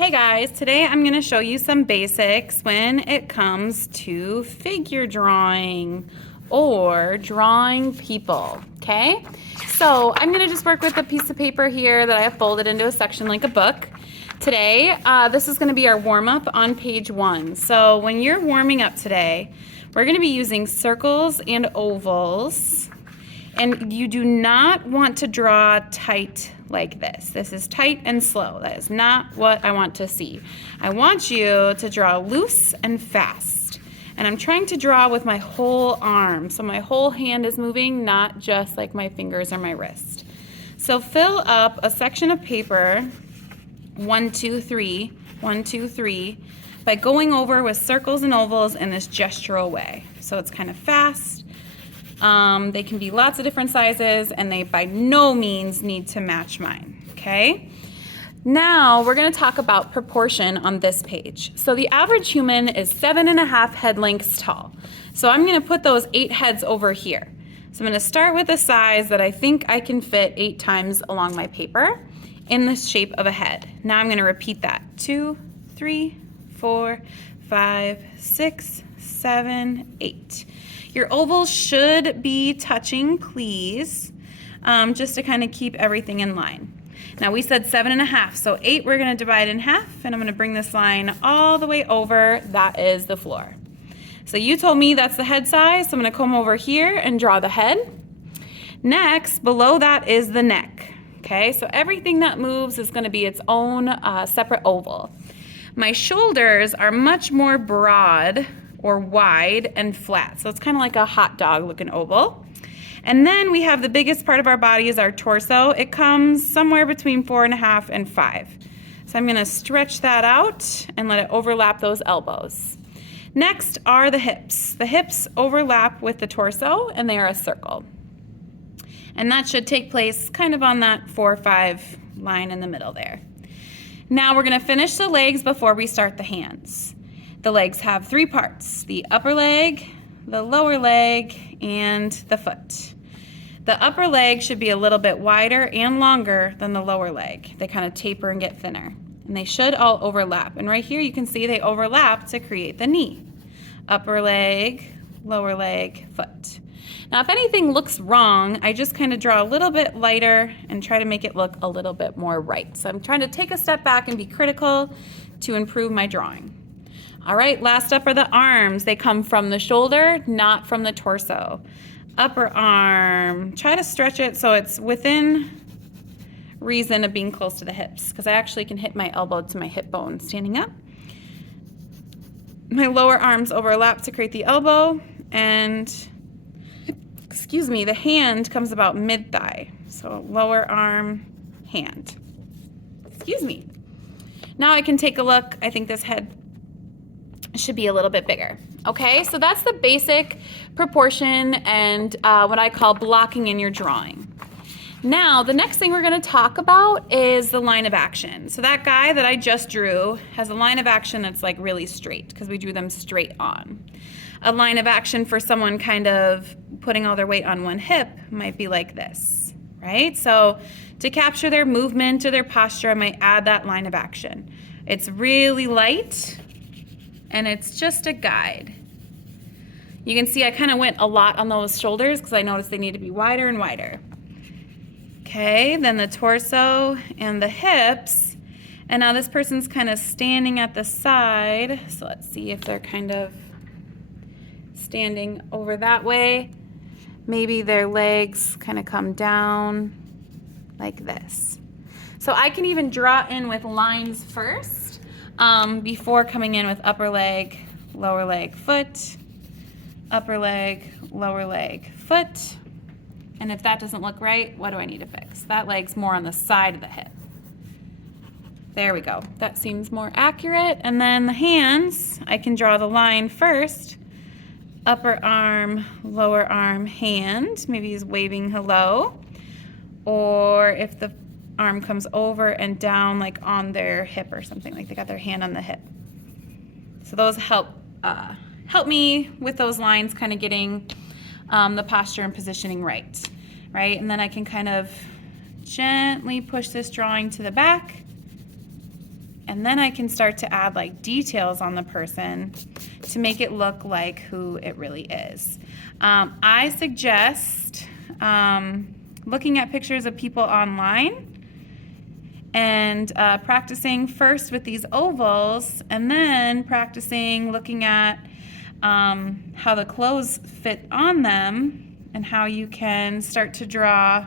Hey guys, today I'm going to show you some basics when it comes to figure drawing or drawing people, okay? So I'm going to just work with a piece of paper here that I have folded into a section like a book. Today, this is going to be our warm-up on page 1. So when you're warming up today, we're going to be using circles and ovals. And you do not want to draw tight like this. This is tight and slow. That is not what I want to see. I want you to draw loose and fast. And I'm trying to draw with my whole arm. So my whole hand is moving, not just like my fingers or my wrist. So fill up a section of paper, 1, 2, 3, 1, 2, 3, by going over with circles and ovals in this gestural way. So it's kind of fast. They can be lots of different sizes, and they by no means need to match mine, okay? Now we're going to talk about proportion on this page. So the average human is 7.5 head lengths tall. So I'm going to put those 8 heads over here. So I'm going to start with a size that I think I can fit 8 times along my paper in the shape of a head. Now I'm going to repeat that. 2, 3, 4, 5, 6, 7, 8. Your ovals should be touching, please, just to kind of keep everything in line. Now we said 7.5, so 8 we're going to divide in half, and I'm going to bring this line all the way over. That is the floor. So you told me that's the head size, so I'm going to come over here and draw the head. Next, below that is the neck. Okay, so everything that moves is going to be its own separate oval. My shoulders are much more broad or wide and flat. So it's kind of like a hot dog looking oval. And then we have the biggest part of our body is our torso. It comes somewhere between 4.5 and 5. So I'm gonna stretch that out and let it overlap those elbows. Next are the hips. The hips overlap with the torso and they are a circle. And that should take place kind of on that 4 or 5 line in the middle there. Now we're gonna finish the legs before we start the hands. The legs have 3 parts, the upper leg, the lower leg, and the foot. The upper leg should be a little bit wider and longer than the lower leg. They kind of taper and get thinner. And they should all overlap. And right here you can see they overlap to create the knee. Upper leg, lower leg, foot. Now if anything looks wrong, I just kind of draw a little bit lighter and try to make it look a little bit more right. So I'm trying to take a step back and be critical to improve my drawing. All right, last up are the arms. They come from the shoulder, not from the torso. Upper arm, try to stretch it so it's within reason of being close to the hips, because I actually can hit my elbow to my hip bone standing up. My lower arms overlap to create the elbow, and excuse me, the hand comes about mid-thigh. So lower arm, hand. Excuse me. Now I can take a look. I think this head should be a little bit bigger. Okay, so that's the basic proportion and what I call blocking in your drawing. Now, the next thing we're going to talk about is the line of action. So that guy that I just drew has a line of action that's like really straight because we drew them straight on. A line of action for someone kind of putting all their weight on one hip might be like this, right? So to capture their movement or their posture, I might add that line of action. It's really light, and it's just a guide. You can see I kind of went a lot on those shoulders because I noticed they need to be wider and wider. Okay, then the torso and the hips. And now this person's kind of standing at the side. So let's see if they're kind of standing over that way. Maybe their legs kind of come down like this. So I can even draw in with lines first. Before coming in with upper leg, lower leg, foot, upper leg, lower leg, foot. And if that doesn't look right, what do I need to fix? That leg's more on the side of the hip. There we go. That seems more accurate. And then the hands, I can draw the line first. Upper arm, lower arm, hand. Maybe he's waving hello. Or if the arm comes over and down like on their hip or something, like they got their hand on the hip. So those help me with those lines, kind of getting the posture and positioning right? And then I can kind of gently push this drawing to the back And then I can start to add like details on the person to make it look like who it really is. I suggest looking at pictures of people online and practicing first with these ovals, and then practicing looking at how the clothes fit on them and how you can start to draw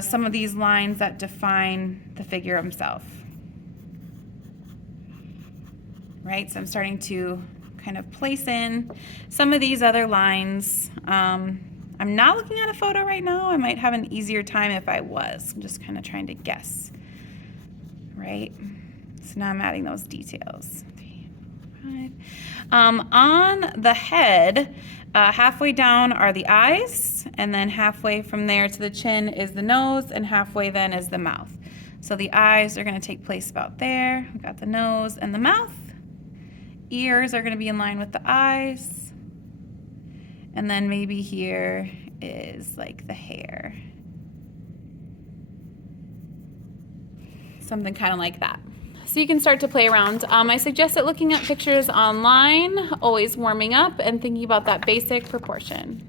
some of these lines that define the figure himself. Right, so I'm starting to kind of place in some of these other lines. I'm not looking at a photo right now. I might have an easier time if I was. I'm just kind of trying to guess. Right? So now I'm adding those details. 3, 4, 5. On the head, halfway down are the eyes, and then halfway from there to the chin is the nose, and halfway then is the mouth. So the eyes are going to take place about there. We've got the nose and the mouth. Ears are going to be in line with the eyes. And then maybe here is like the hair. Something kind of like that. So you can start to play around. I suggest that looking at pictures online, always warming up and thinking about that basic proportion.